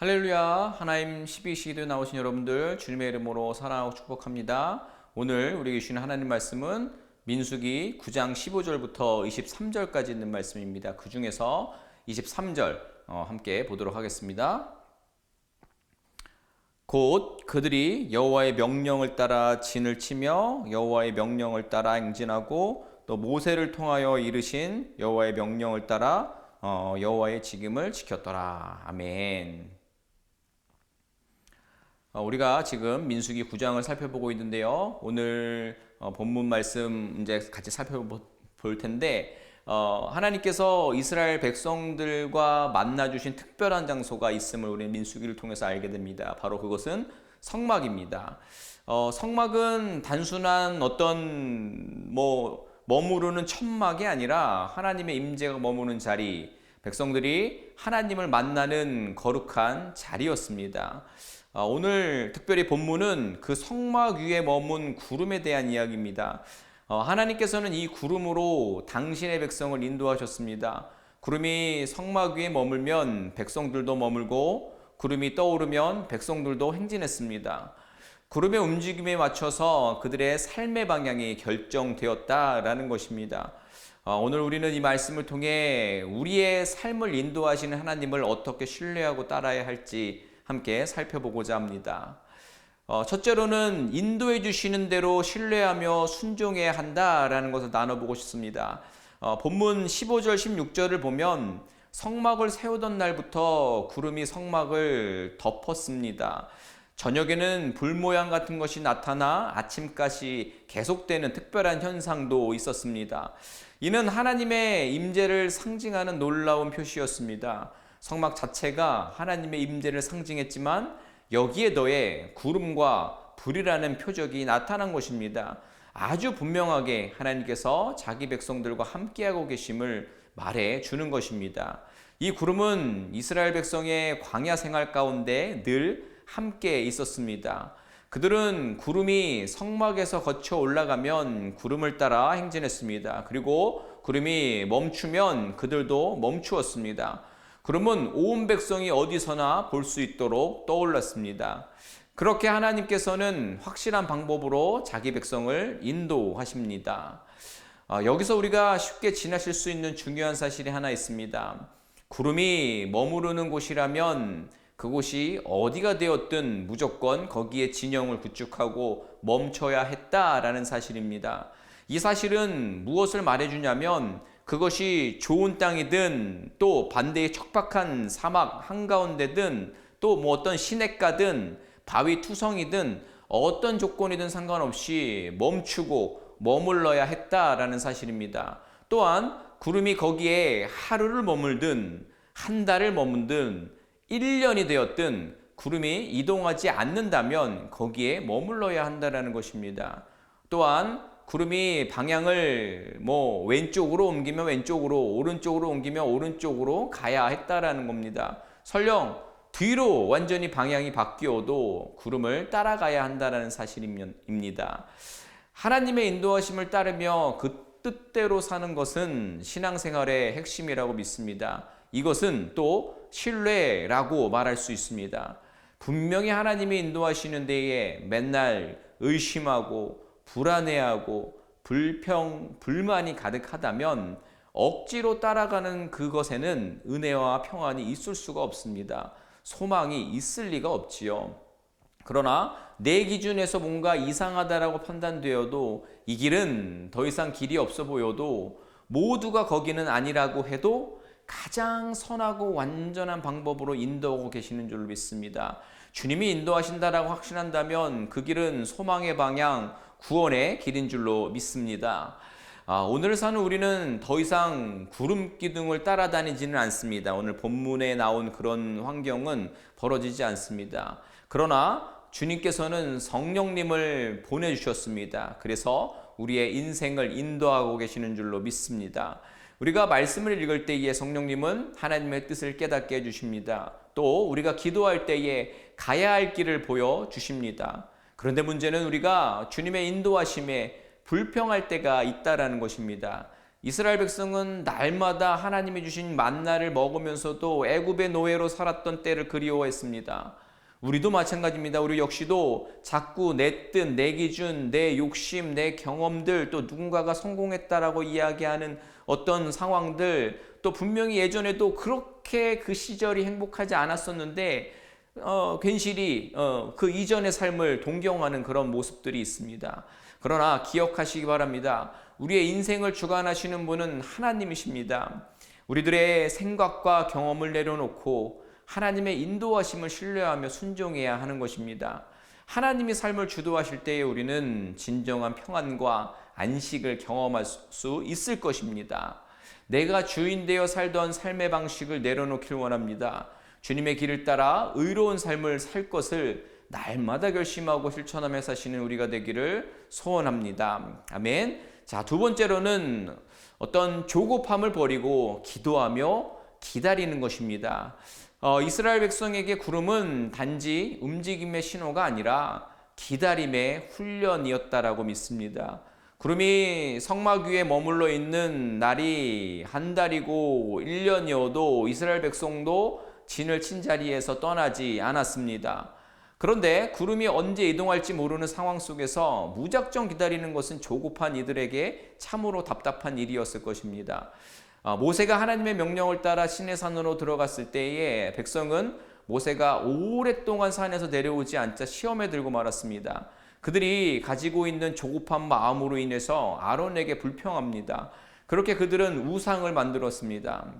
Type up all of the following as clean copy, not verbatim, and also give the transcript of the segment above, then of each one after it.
할렐루야. 하나님 12시기도에 나오신 여러분들 주님의 이름으로 사랑하고 축복합니다. 오늘 우리에게 주시는 하나님 말씀은 민수기 9장 15절부터 23절까지 있는 말씀입니다. 그 중에서 23절 함께 보도록 하겠습니다. 곧 그들이 여호와의 명령을 따라 진을 치며 여호와의 명령을 따라 행진하고 또 모세를 통하여 이르신 여호와의 명령을 따라 여호와의 지금을 지켰더라. 아멘. 우리가 지금 민수기 9장을 살펴보고 있는데요. 오늘 본문 말씀 이제 같이 살펴볼 텐데 하나님께서 이스라엘 백성들과 만나주신 특별한 장소가 있음을 우리는 민수기를 통해서 알게 됩니다. 바로 그것은 성막입니다. 성막은 단순한 어떤 머무르는 천막이 아니라 하나님의 임재가 머무는 자리, 백성들이 하나님을 만나는 거룩한 자리였습니다. 오늘 특별히 본문은 그 성막 위에 머문 구름에 대한 이야기입니다. 하나님께서는 이 구름으로 당신의 백성을 인도하셨습니다. 구름이 성막 위에 머물면 백성들도 머물고 구름이 떠오르면 백성들도 행진했습니다. 구름의 움직임에 맞춰서 그들의 삶의 방향이 결정되었다라는 것입니다. 오늘 우리는 이 말씀을 통해 우리의 삶을 인도하시는 하나님을 어떻게 신뢰하고 따라야 할지 함께 살펴보고자 합니다. 첫째로는 인도해 주시는 대로 신뢰하며 순종해야 한다라는 것을 나눠보고 싶습니다. 본문 15절 16절을 보면 성막을 세우던 날부터 구름이 성막을 덮었습니다. 저녁에는 불 모양 같은 것이 나타나 아침까지 계속되는 특별한 현상도 있었습니다. 이는 하나님의 임재를 상징하는 놀라운 표시였습니다. 성막 자체가 하나님의 임재를 상징했지만 여기에 더해 구름과 불이라는 표적이 나타난 것입니다. 아주 분명하게 하나님께서 자기 백성들과 함께하고 계심을 말해 주는 것입니다. 이 구름은 이스라엘 백성의 광야 생활 가운데 늘 함께 있었습니다. 그들은 구름이 성막에서 거쳐 올라가면 구름을 따라 행진했습니다. 그리고 구름이 멈추면 그들도 멈추었습니다. 구름은 온 백성이 어디서나 볼 수 있도록 떠올랐습니다. 그렇게 하나님께서는 확실한 방법으로 자기 백성을 인도하십니다. 여기서 우리가 쉽게 지나칠 수 있는 중요한 사실이 하나 있습니다. 구름이 머무르는 곳이라면 그곳이 어디가 되었든 무조건 거기에 진영을 구축하고 멈춰야 했다라는 사실입니다. 이 사실은 무엇을 말해주냐면 그것이 좋은 땅이든 또 반대의 척박한 사막 한가운데든 또 어떤 시냇가든 바위 투성이든 어떤 조건이든 상관없이 멈추고 머물러야 했다라는 사실입니다. 또한 구름이 거기에 하루를 머물든 한 달을 머물든 1년이 되었든 구름이 이동하지 않는다면 거기에 머물러야 한다라는 것입니다. 또한 구름이 방향을 왼쪽으로 옮기면 왼쪽으로, 오른쪽으로 옮기면 오른쪽으로 가야 했다라는 겁니다. 설령 뒤로 완전히 방향이 바뀌어도 구름을 따라가야 한다는 사실입니다. 하나님의 인도하심을 따르며 그 뜻대로 사는 것은 신앙생활의 핵심이라고 믿습니다. 이것은 또 신뢰라고 말할 수 있습니다. 분명히 하나님이 인도하시는 데에 맨날 의심하고 불안해하고 불만이 가득하다면 억지로 따라가는 그것에는 은혜와 평안이 있을 수가 없습니다. 소망이 있을 리가 없지요. 그러나 내 기준에서 뭔가 이상하다라고 판단되어도 이 길은 더 이상 길이 없어 보여도 모두가 거기는 아니라고 해도 가장 선하고 완전한 방법으로 인도하고 계시는 줄 믿습니다. 주님이 인도하신다라고 확신한다면 그 길은 소망의 방향, 구원의 길인 줄로 믿습니다. 오늘 사는 우리는 더 이상 구름 기둥을 따라다니지는 않습니다. 오늘 본문에 나온 그런 환경은 벌어지지 않습니다. 그러나 주님께서는 성령님을 보내주셨습니다. 그래서 우리의 인생을 인도하고 계시는 줄로 믿습니다. 우리가 말씀을 읽을 때에 성령님은 하나님의 뜻을 깨닫게 해주십니다. 또 우리가 기도할 때에 가야 할 길을 보여주십니다. 그런데 문제는 우리가 주님의 인도하심에 불평할 때가 있다라는 것입니다. 이스라엘 백성은 날마다 하나님이 주신 만나를 먹으면서도 애굽의 노예로 살았던 때를 그리워했습니다. 우리도 마찬가지입니다. 우리 역시도 자꾸 내 뜻, 내 기준, 내 욕심, 내 경험들, 또 누군가가 성공했다라고 이야기하는 어떤 상황들, 또 분명히 예전에도 그렇게 그 시절이 행복하지 않았었는데 괜시리 그 이전의 삶을 동경하는 그런 모습들이 있습니다. 그러나 기억하시기 바랍니다. 우리의 인생을 주관하시는 분은 하나님이십니다. 우리들의 생각과 경험을 내려놓고 하나님의 인도하심을 신뢰하며 순종해야 하는 것입니다. 하나님이 삶을 주도하실 때에 우리는 진정한 평안과 안식을 경험할 수 있을 것입니다. 내가 주인 되어 살던 삶의 방식을 내려놓길 원합니다. 주님의 길을 따라 의로운 삶을 살 것을 날마다 결심하고 실천하며 사시는 우리가 되기를 소원합니다. 아멘. 자, 두 번째로는 어떤 조급함을 버리고 기도하며 기다리는 것입니다. 이스라엘 백성에게 구름은 단지 움직임의 신호가 아니라 기다림의 훈련이었다라고 믿습니다. 구름이 성막 위에 머물러 있는 날이 한 달이고 1년이어도 이스라엘 백성도 진을 친 자리에서 떠나지 않았습니다. 그런데 구름이 언제 이동할지 모르는 상황 속에서 무작정 기다리는 것은 조급한 이들에게 참으로 답답한 일이었을 것입니다. 모세가 하나님의 명령을 따라 시내산으로 들어갔을 때에 백성은 모세가 오랫동안 산에서 내려오지 않자 시험에 들고 말았습니다. 그들이 가지고 있는 조급한 마음으로 인해서 아론에게 불평합니다. 그렇게 그들은 우상을 만들었습니다.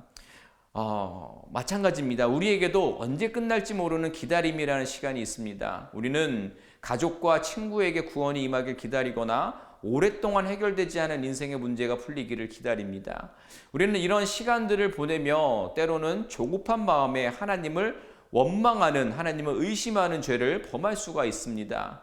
마찬가지입니다. 우리에게도 언제 끝날지 모르는 기다림이라는 시간이 있습니다. 우리는 가족과 친구에게 구원이 임하길 기다리거나 오랫동안 해결되지 않은 인생의 문제가 풀리기를 기다립니다. 우리는 이런 시간들을 보내며 때로는 조급한 마음에 하나님을 원망하는, 하나님을 의심하는 죄를 범할 수가 있습니다.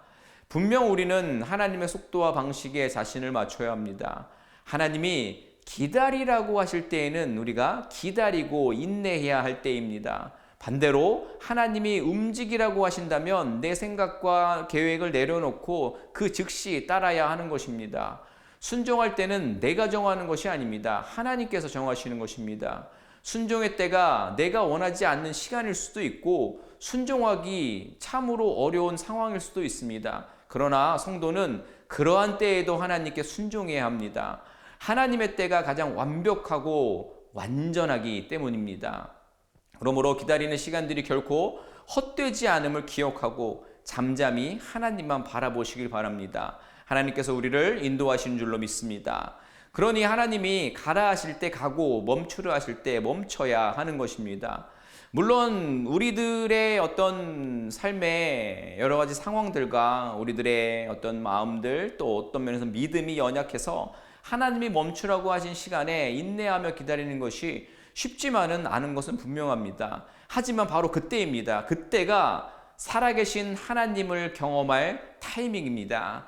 분명 우리는 하나님의 속도와 방식에 자신을 맞춰야 합니다. 하나님이 기다리라고 하실 때에는 우리가 기다리고 인내해야 할 때입니다. 반대로 하나님이 움직이라고 하신다면 내 생각과 계획을 내려놓고 그 즉시 따라야 하는 것입니다. 순종할 때는 내가 정하는 것이 아닙니다. 하나님께서 정하시는 것입니다. 순종의 때가 내가 원하지 않는 시간일 수도 있고 순종하기 참으로 어려운 상황일 수도 있습니다. 그러나 성도는 그러한 때에도 하나님께 순종해야 합니다. 하나님의 때가 가장 완벽하고 완전하기 때문입니다. 그러므로 기다리는 시간들이 결코 헛되지 않음을 기억하고 잠잠히 하나님만 바라보시길 바랍니다. 하나님께서 우리를 인도하시는 줄로 믿습니다. 그러니 하나님이 가라 하실 때 가고 멈추려 하실 때 멈춰야 하는 것입니다. 물론 우리들의 어떤 삶의 여러 가지 상황들과 우리들의 어떤 마음들 또 어떤 면에서 믿음이 연약해서 하나님이 멈추라고 하신 시간에 인내하며 기다리는 것이 쉽지만은 않은 것은 분명합니다. 하지만 바로 그때입니다. 그때가 살아계신 하나님을 경험할 타이밍입니다.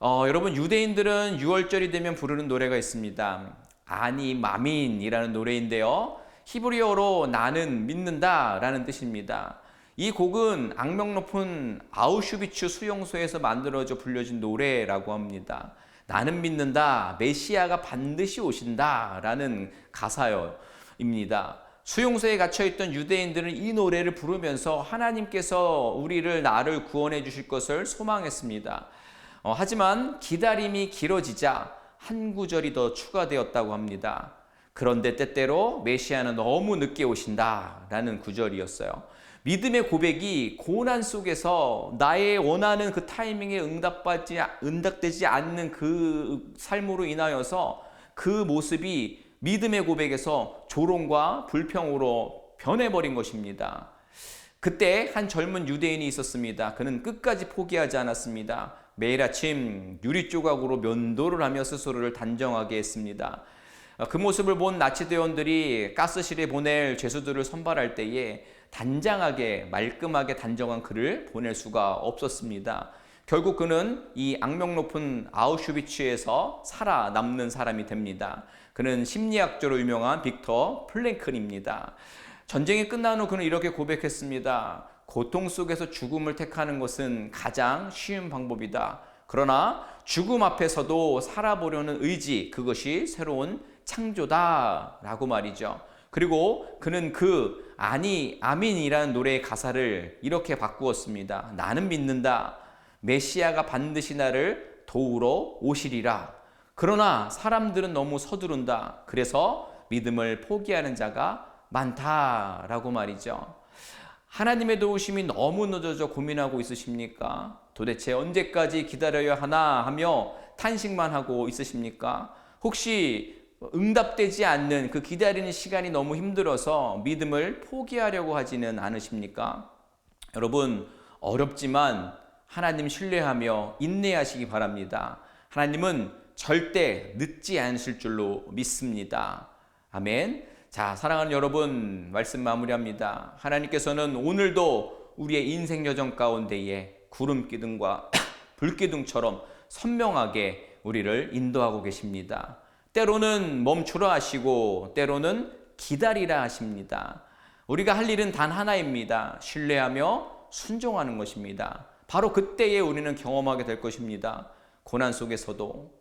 여러분 유대인들은 6월절이 되면 부르는 노래가 있습니다. 아니 마민이라는 노래인데요. 히브리어로 나는 믿는다 라는 뜻입니다. 이 곡은 악명 높은 아우슈비츠 수용소에서 만들어져 불려진 노래라고 합니다. 나는 믿는다, 메시아가 반드시 오신다 라는 가사입니다. 수용소에 갇혀있던 유대인들은 이 노래를 부르면서 하나님께서 나를 구원해 주실 것을 소망했습니다. 하지만 기다림이 길어지자 한 구절이 더 추가되었다고 합니다. 그런데 때때로 메시아는 너무 늦게 오신다 라는 구절이었어요. 믿음의 고백이 고난 속에서 나의 원하는 그 타이밍에 응답되지 않는 그 삶으로 인하여서 그 모습이 믿음의 고백에서 조롱과 불평으로 변해버린 것입니다. 그때 한 젊은 유대인이 있었습니다. 그는 끝까지 포기하지 않았습니다. 매일 아침 유리 조각으로 면도를 하며 스스로를 단정하게 했습니다. 그 모습을 본 나치대원들이 가스실에 보낼 죄수들을 선발할 때에 단장하게 말끔하게 단정한 그를 보낼 수가 없었습니다. 결국 그는 이 악명 높은 아우슈비츠에서 살아남는 사람이 됩니다. 그는 심리학자로 유명한 빅터 플랭클입니다. 전쟁이 끝난 후 그는 이렇게 고백했습니다. 고통 속에서 죽음을 택하는 것은 가장 쉬운 방법이다. 그러나 죽음 앞에서도 살아보려는 의지, 그것이 새로운 창조다라고 말이죠. 그리고 그는 그 아민이라는 노래의 가사를 이렇게 바꾸었습니다. 나는 믿는다. 메시아가 반드시 나를 도우러 오시리라. 그러나 사람들은 너무 서두른다. 그래서 믿음을 포기하는 자가 많다라고 말이죠. 하나님의 도우심이 너무 늦어져 고민하고 있으십니까? 도대체 언제까지 기다려야 하나 하며 탄식만 하고 있으십니까? 혹시 응답되지 않는 그 기다리는 시간이 너무 힘들어서 믿음을 포기하려고 하지는 않으십니까? 여러분, 어렵지만 하나님 신뢰하며 인내하시기 바랍니다. 하나님은 절대 늦지 않으실 줄로 믿습니다. 아멘. 자, 사랑하는 여러분, 말씀 마무리합니다. 하나님께서는 오늘도 우리의 인생 여정 가운데에 구름 기둥과 불 기둥처럼 선명하게 우리를 인도하고 계십니다. 때로는 멈추라 하시고 때로는 기다리라 하십니다. 우리가 할 일은 단 하나입니다. 신뢰하며 순종하는 것입니다. 바로 그때에 우리는 경험하게 될 것입니다. 고난 속에서도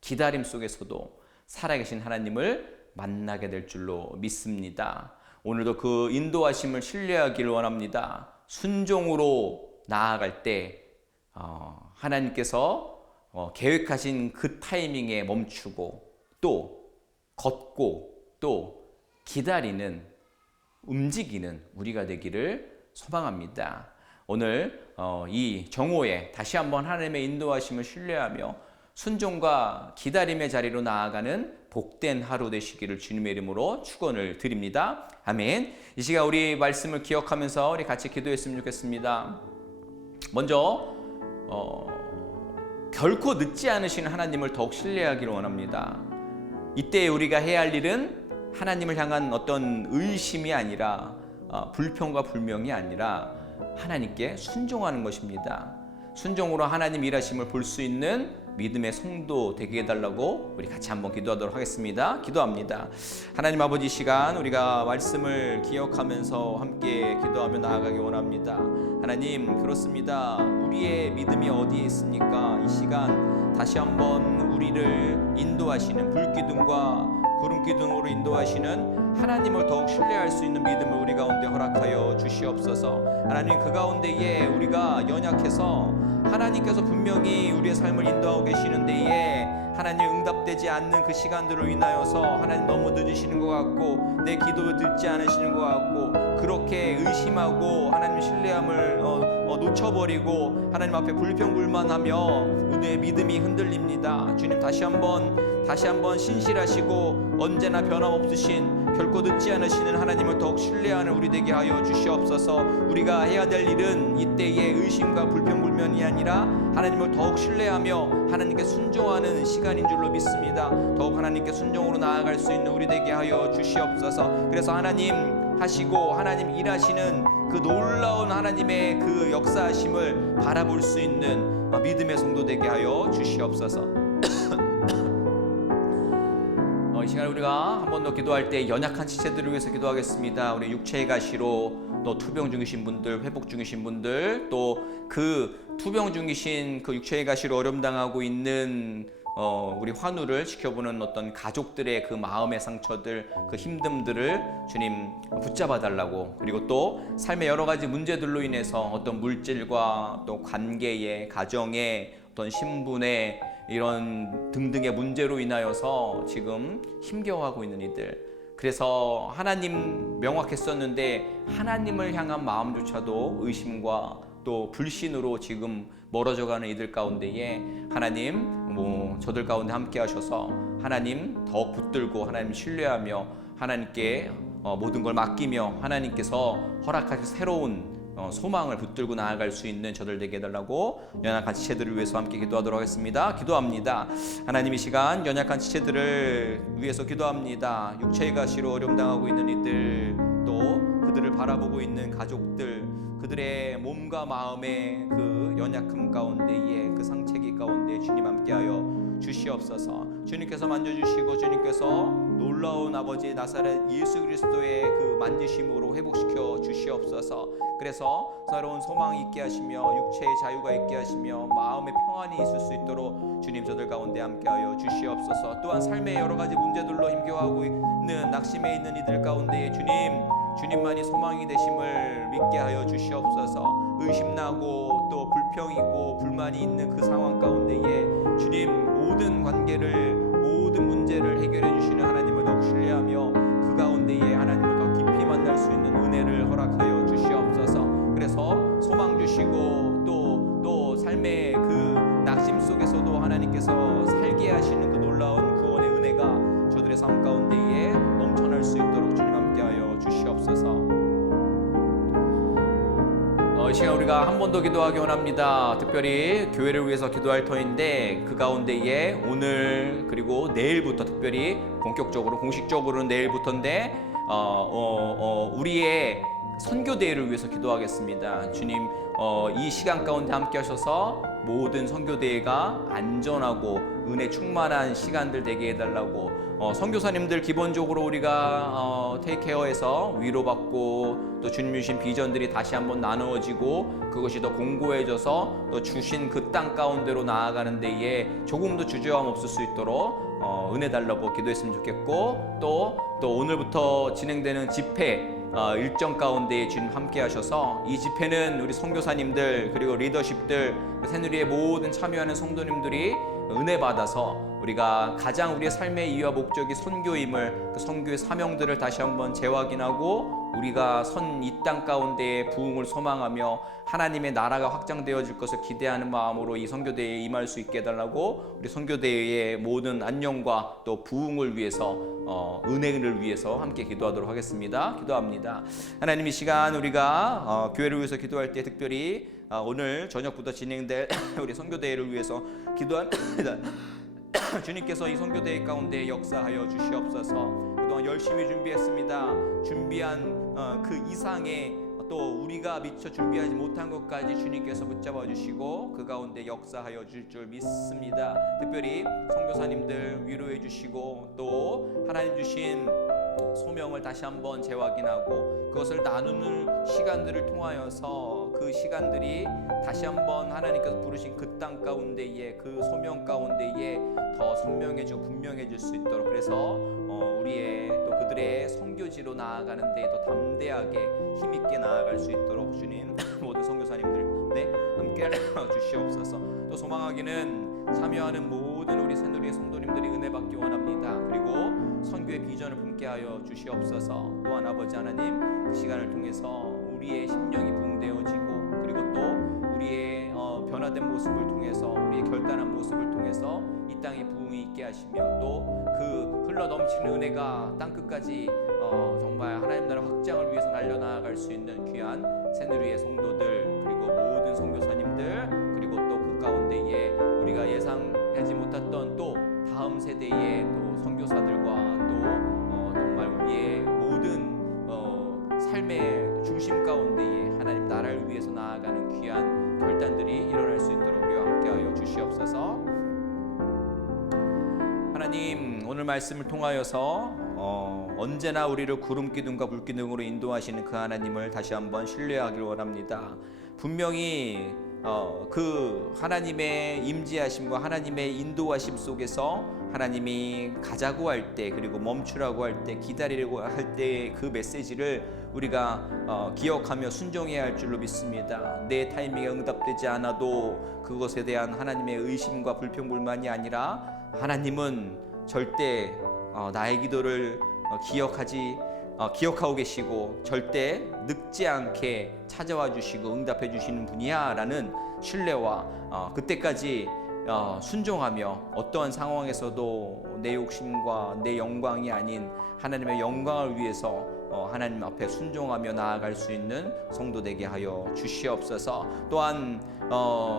기다림 속에서도 살아계신 하나님을 만나게 될 줄로 믿습니다. 오늘도 그 인도하심을 신뢰하기를 원합니다. 순종으로 나아갈 때 하나님께서 계획하신 그 타이밍에 멈추고 또 걷고 또 기다리는 움직이는 우리가 되기를 소망합니다. 오늘 이 정오에 다시 한번 하나님의 인도하심을 신뢰하며 순종과 기다림의 자리로 나아가는 복된 하루 되시기를 주님의 이름으로 축원을 드립니다. 아멘. 이 시간 우리 말씀을 기억하면서 우리 같이 기도했으면 좋겠습니다. 먼저 결코 늦지 않으시는 하나님을 더욱 신뢰하기를 원합니다. 이때 우리가 해야 할 일은 하나님을 향한 어떤 의심이 아니라 불평과 불명이 아니라 하나님께 순종하는 것입니다. 순종으로 하나님 일하심을 볼 수 있는 믿음의 성도 되게 해달라고 우리 같이 한번 기도하도록 하겠습니다. 기도합니다. 하나님 아버지, 시간 우리가 말씀을 기억하면서 함께 기도하며 나아가기 원합니다. 하나님, 그렇습니다. 우리의 믿음이 어디에 있습니까? 이 시간 다시 한번 우리를 인도하시는 불기둥과 구름기둥으로 인도하시는 하나님을 더욱 신뢰할 수 있는 믿음을 우리 가운데 허락하여 주시옵소서. 하나님, 그 가운데에 우리가 연약해서 하나님께서 분명히 우리의 삶을 인도하고 계시는 데에 하나님 응답되지 않는 그 시간들로 인하여서 하나님 너무 늦으시는 것 같고 내 기도를 듣지 않으시는 것 같고 그렇게 의심하고 하나님 신뢰함을 놓쳐버리고 하나님 앞에 불평불만하며 내 믿음이 흔들립니다. 주님, 다시 한번 신실하시고 언제나 변함없으신 결코 늦지 않으시는 하나님을 더욱 신뢰하는 우리 되게 하여 주시옵소서. 우리가 해야 될 일은 이때의 의심과 불평불만이 아니라 하나님을 더욱 신뢰하며 하나님께 순종하는 시간인 줄로 믿습니다. 더욱 하나님께 순종으로 나아갈 수 있는 우리 되게 하여 주시옵소서. 그래서 하나님 하시고 하나님 일하시는 그 놀라운 하나님의 그 역사하심을 바라볼 수 있는 믿음의 성도 되게 하여 주시옵소서. 이 시간 우리가 한 번 더 기도할 때 연약한 지체들을 위해서 기도하겠습니다. 우리 육체의 가시로 또 투병 중이신 분들, 회복 중이신 분들, 또 그 투병 중이신 그 육체의 가시로 어려움 당하고 있는 우리 환우를 지켜보는 어떤 가족들의 그 마음의 상처들, 그 힘듦들을 주님 붙잡아 달라고, 그리고 또 삶의 여러 가지 문제들로 인해서 어떤 물질과 또 관계의, 가정의, 어떤 신분의 이런 등등의 문제로 인하여서 지금 힘겨워하고 있는 이들, 그래서 하나님 명확했었는데 하나님을 향한 마음조차도 의심과 또 불신으로 지금 멀어져가는 이들 가운데에 하나님 저들 가운데 함께 하셔서 하나님 더욱 붙들고 하나님 신뢰하며 하나님께 모든 걸 맡기며 하나님께서 허락하신 새로운 소망을 붙들고 나아갈 수 있는 저들 되게 해달라고 연약한 지체들을 위해서 함께 기도하도록 하겠습니다. 기도합니다. 하나님, 이 시간 연약한 지체들을 위해서 기도합니다. 육체의 가시로 어려움 당하고 있는 이들, 또 그들을 바라보고 있는 가족들, 그들의 몸과 마음의 그 연약함 가운데에 그 상처기 가운데 주님 함께하여 주시옵소서. 주님께서 만져주시고 주님께서 놀라운 아버지 나사렛 예수 그리스도의 그 만지심으로 회복시켜 주시옵소서. 그래서 새로운 소망이 있게 하시며 육체의 자유가 있게 하시며 마음의 평안이 있을 수 있도록 주님 저들 가운데 함께하여 주시옵소서. 또한 삶의 여러 가지 문제들로 힘겨워하고 있는 낙심해 있는 이들 가운데 주님만이 소망이 되심을 믿게 하여 주시옵소서. 의심나고 또 불평이고 불만이 있는 그 상황 가운데에 주님 모든 관계를 모든 문제를 해결해 주시는 하나님을 더욱 신뢰하며 그 가운데에 하나님을 더 깊이 만날 수 있는 은혜를 허락하여 주시옵소서. 그래서 소망 주시고 또 삶의 그 낙심 속에서도 하나님께서 살게 하시는 그 놀라운 구원의 은혜가 저들의 삶 가운데에 넘쳐날 수 있도록 주님 함께하여 주시옵소서. 이 시간 우리가 한 번 더 기도하기 원합니다. 특별히 교회를 위해서 기도할 터인데 그 가운데에 오늘 그리고 내일부터 특별히 본격적으로 공식적으로는 내일부터인데 우리의 선교대회를 위해서 기도하겠습니다. 주님 이 시간 가운데 함께 하셔서 모든 선교대회가 안전하고 은혜 충만한 시간들 되게 해달라고 선교사님들 기본적으로 우리가 테이크케어에서 위로받고 또 주님 주신 비전들이 다시 한번 나누어지고 그것이 더 공고해져서 또 주신 그 땅 가운데로 나아가는 데에 조금 더 주저함 없을 수 있도록 은혜 달라고 기도했으면 좋겠고 또 오늘부터 진행되는 집회 일정 가운데 주님 함께 하셔서 이 집회는 우리 선교사님들 그리고 리더십들 새누리의 모든 참여하는 성도님들이 은혜 받아서 우리가 가장 우리의 삶의 이유와 목적이 선교임을 그 선교의 사명들을 다시 한번 재확인하고 우리가 선 이 땅 가운데에 부흥을 소망하며 하나님의 나라가 확장되어질 것을 기대하는 마음으로 이 선교대회에 임할 수 있게 해달라고 우리 선교대회의 모든 안녕과 또 부흥을 위해서 은혜를 위해서 함께 기도하도록 하겠습니다. 기도합니다. 하나님 이 시간 우리가 교회를 위해서 기도할 때 특별히 오늘 저녁부터 진행될 우리 선교대회를 위해서 기도합니다. 주님께서 이 선교대회 가운데 역사하여 주시옵소서. 그동안 열심히 준비했습니다. 준비한 그 이상의 또 우리가 미처 준비하지 못한 것까지 주님께서 붙잡아 주시고 그 가운데 역사하여 줄 줄 믿습니다. 특별히 선교사님들 위로해 주시고 또 하나님 주신 소명을 다시 한번 재확인하고 그것을 나누는 시간들을 통하여서 그 시간들이 다시 한번 하나님께서 부르신 그 땅 가운데에 그 소명 가운데에 더 선명해지고 분명해질 수 있도록 그래서 우리의 또 그들의 선교지로 나아가는 데 더 담대하게 힘있게 나아갈 수 있도록 주님 모든 선교사님들 함께 주시옵소서. 또 소망하기는 참여하는 모든 우리 새누리의 성도님들이 은혜 받기 원합니다. 그리고 선교의 비전을 품게 하여 주시옵소서. 또한 아버지 하나님 그 시간을 통해서 우리의 심령이 부흥되어지고 그리고 또 우리의 변화된 모습을 통해서 우리의 결단한 모습을 통해서 이 땅에 부흥이 있게 하시며 또 그 흘러 넘치는 은혜가 땅끝까지 정말 하나님 나라 확장을 위해서 날려나갈 수 있는 귀한 새누리의 성도들 그리고 모든 선교사님들 그리고 또 그 가운데에 우리가 예상하지 못했던 또 다음 세대의 또 선교사들과 또 정말 우리의 모든 삶의 중심 가운데에 하나님 나라를 위해서 나아가는 귀한 결단들이 일어날 수 있도록 우리와 함께하여 주시옵소서. 하나님 오늘 말씀을 통하여서 언제나 우리를 구름 기둥과 불 기둥으로 인도하시는 그 하나님을 다시 한번 신뢰하길 원합니다. 분명히 그 하나님의 임재하심과 하나님의 인도하심 속에서 하나님이 가자고 할 때 그리고 멈추라고 할 때 기다리려고 할 때 그 메시지를 우리가 기억하며 순종해야 할 줄로 믿습니다. 내 타이밍에 응답되지 않아도 그것에 대한 하나님의 의심과 불평불만이 아니라 하나님은 절대 나의 기도를 기억하고 계시고 절대 늙지 않게 찾아와 주시고 응답해 주시는 분이야 라는 신뢰와 그때까지 순종하며 어떠한 상황에서도 내 욕심과 내 영광이 아닌 하나님의 영광을 위해서 하나님 앞에 순종하며 나아갈 수 있는 성도 되게 하여 주시옵소서. 또한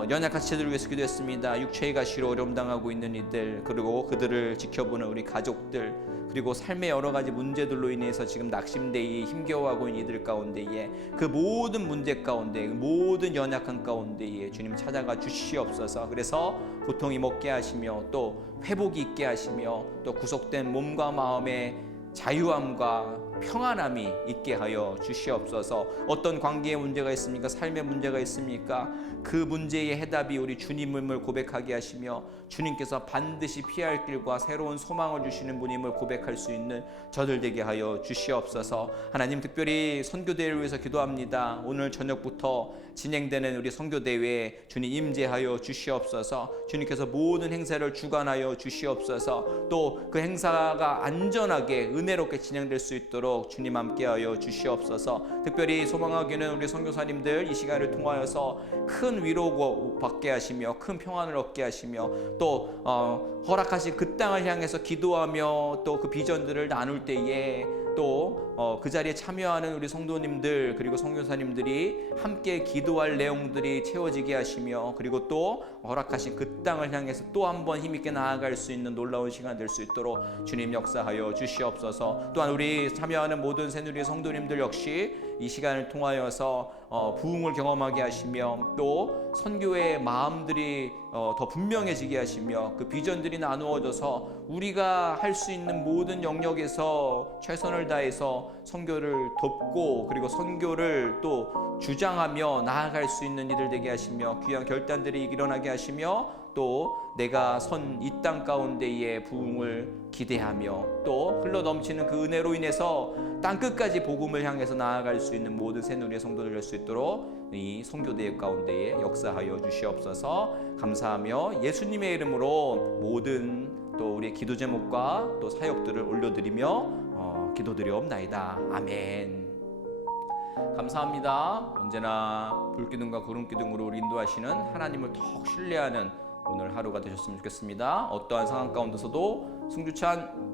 연약한 지체들을 위해서 기도했습니다. 육체의 가시로 어려움 당하고 있는 이들 그리고 그들을 지켜보는 우리 가족들 그리고 삶의 여러 가지 문제들로 인해서 지금 낙심되이 힘겨워하고 있는 이들 가운데에 그 모든 문제 가운데 그 모든 연약한 가운데에 주님 찾아가 주시옵소서. 그래서 고통이 먹게 하시며 또 회복이 있게 하시며 또 구속된 몸과 마음의 자유함과 평안함이 있게 하여 주시옵소서. 어떤 관계의 문제가 있습니까? 삶의 문제가 있습니까? 그 문제의 해답이 우리 주님임을 고백하게 하시며 주님께서 반드시 피할 길과 새로운 소망을 주시는 분임을 고백할 수 있는 저들 되게 하여 주시옵소서. 하나님, 특별히 선교대회를 위해서 기도합니다. 오늘 저녁부터 진행되는 우리 선교대회에 주님 임재하여 주시옵소서. 주님께서 모든 행사를 주관하여 주시옵소서. 또 그 행사가 안전하게 은혜롭게 진행될 수 있도록 주님 함께하여 주시옵소서. 특별히 소망하기는 우리 선교사님들 이 시간을 통하여서 큰 위로 받게 하시며 큰 평안을 얻게 하시며 또 허락하신 그 땅을 향해서 기도하며 또 그 비전들을 나눌 때에 또 그 자리에 참여하는 우리 성도님들 그리고 선교사님들이 함께 기도할 내용들이 채워지게 하시며 그리고 또 허락하신 그 땅을 향해서 또 한 번 힘있게 나아갈 수 있는 놀라운 시간 될 수 있도록 주님 역사하여 주시옵소서. 또한 우리 참여하는 모든 새누리 성도님들 역시 이 시간을 통하여서 부흥을 경험하게 하시며 또 선교의 마음들이 더 분명해지게 하시며 그 비전들이 나누어져서 우리가 할 수 있는 모든 영역에서 최선을 다해서 선교를 돕고 그리고 선교를 또 주장하며 나아갈 수 있는 이들 되게 하시며 귀한 결단들이 일어나게 하시며 또 내가 선 이 땅 가운데의 부흥을 기대하며 또 흘러 넘치는 그 은혜로 인해서 땅 끝까지 복음을 향해서 나아갈 수 있는 모든 새누리의 성도들 될 수 있도록 이 선교대회 가운데에 역사하여 주시옵소서. 감사하며 예수님의 이름으로 모든 또 우리의 기도 제목과 또 사역들을 올려드리며 기도드리옵나이다. 아멘. 감사합니다. 언제나 불기둥과 구름기둥으로 우리 인도하시는 하나님을 더욱 신뢰하는 오늘 하루가 되셨으면 좋겠습니다. 어떠한 상황 가운데서도 승주찬